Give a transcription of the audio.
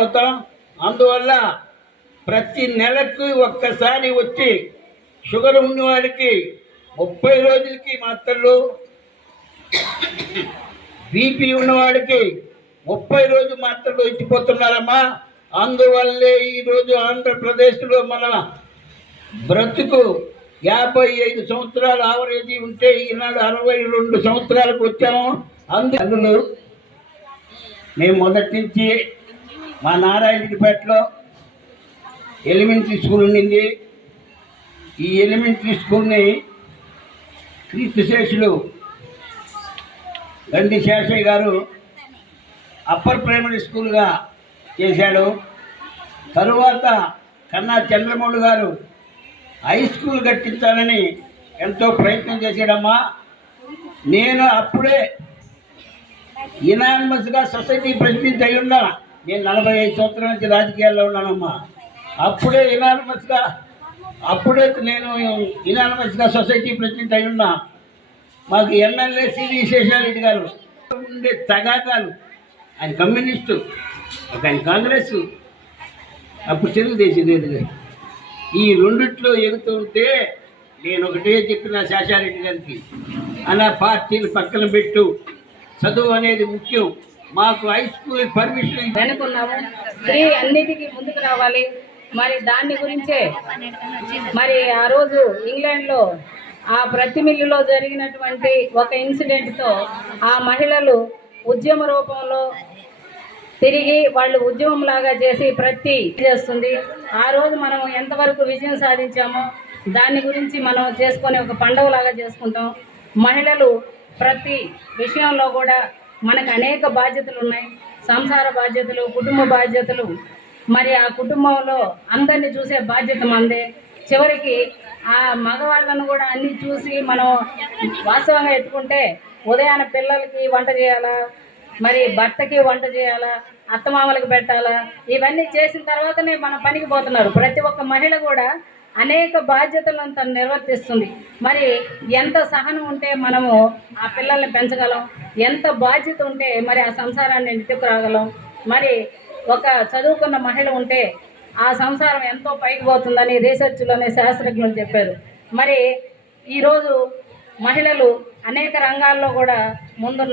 అవుతాం. అందువల్ల ప్రతి నెలకు ఒక్కసారి వచ్చి షుగర్ ఉన్నవాడికి ముప్పై రోజులకి మాత్రలు బీపీ ఉన్నవాడికి ముప్పై రోజు మాత్రలు ఇచ్చిపోతున్నారమ్మా. అందువల్లే ఈరోజు ఆంధ్రప్రదేశ్లో మన బ్రతుకు యాభై ఐదు సంవత్సరాలు ఆవరేజీ ఉంటే ఈనాడు అరవై రెండు సంవత్సరాలకు వచ్చాము. అందులో మేము మొదటి నుంచి మా నారాయణపేటలో ఎలిమెంటరీ స్కూల్ ఉండింది. ఈ ఎలిమెంటరీ స్కూల్ని క్రీస్తుశేషులు గండి శేషయ్య గారు అప్పర్ ప్రైమరీ స్కూల్గా చేశాడు. తరువాత కన్నా చంద్రమౌళి గారు హై స్కూల్ కట్టించాలని ఎంతో ప్రయత్నం చేశాడమ్మా. నేను అప్పుడే ఇనానిమస్గా సొసైటీ ప్రెసిడెంట్ అయి ఉన్నా నేను నలభై ఐదు సంవత్సరాల నుంచి రాజకీయాల్లో ఉన్నానమ్మా. అప్పుడే ఇనానమస్గా అప్పుడే నేను ఇనానమస్గా సొసైటీ ప్రెసిడెంట్ అయి ఉన్నా. మాకు ఎమ్మెల్యే సివి శేషారెడ్డి గారు ఉండే తగాదాలు. ఆయన కమ్యూనిస్టు ఒక ఆయన కాంగ్రెస్. అప్పుడు తెలుగుదేశం లేదు. ఈ రెండిట్లో ఎగుతూ ఉంటే నేను ఒకటే చెప్పిన శేషారెడ్డి గారికి అలా పార్టీలు పక్కన పెట్టు. చదువు అనేది ముఖ్యం. మాకు హై స్కూల్ పర్మిషన్ వెనుకున్నాము. స్త్రీ అన్నిటికీ ముందుకు రావాలి. మరి దాని గురించే మరి ఆ రోజు ఇంగ్లాండ్లో ఆ ప్రతి మిల్లులో జరిగినటువంటి ఒక ఇన్సిడెంట్తో ఆ మహిళలు ఉద్యమ రూపంలో తిరిగి వాళ్ళు ఉద్యమం లాగా చేసి ప్రతి చేస్తుంది. ఆ రోజు మనం ఎంతవరకు విజయం సాధించామో దాని గురించి మనం చేసుకొని ఒక పండుగలాగా చేసుకుంటాం. మహిళలు ప్రతి విషయంలో కూడా మనకు అనేక బాధ్యతలు ఉన్నాయి. సంసార బాధ్యతలు కుటుంబ బాధ్యతలు. మరి ఆ కుటుంబంలో అందరినీ చూసే బాధ్యత మందే. చివరికి ఆ మగవాళ్ళను కూడా అన్నీ చూసి మనం వాస్తవంగా ఎత్తుకుంటే ఉదయాన పిల్లలకి వంట చేయాలా? మరి భర్తకి వంట చేయాలా? అత్తమామలకు పెట్టాలా? ఇవన్నీ చేసిన తర్వాతనే మన పనికి పోతున్నారు. ప్రతి ఒక్క మహిళ కూడా అనేక బాధ్యతలను తను నిర్వర్తిస్తుంది. మరి ఎంత సహనం ఉంటే మనము ఆ పిల్లల్ని పెంచగలం? ఎంత బాధ్యత ఉంటే మరి ఆ సంసారాన్ని నెట్టుకు రాగలం? మరి ఒక చదువుకున్న మహిళ ఉంటే ఆ సంసారం ఎంతో పైకి పోతుందని రీసెర్చ్లోనే శాస్త్రజ్ఞులు చెప్పారు. మరి ఈరోజు మహిళలు అనేక రంగాల్లో కూడా ముందున్న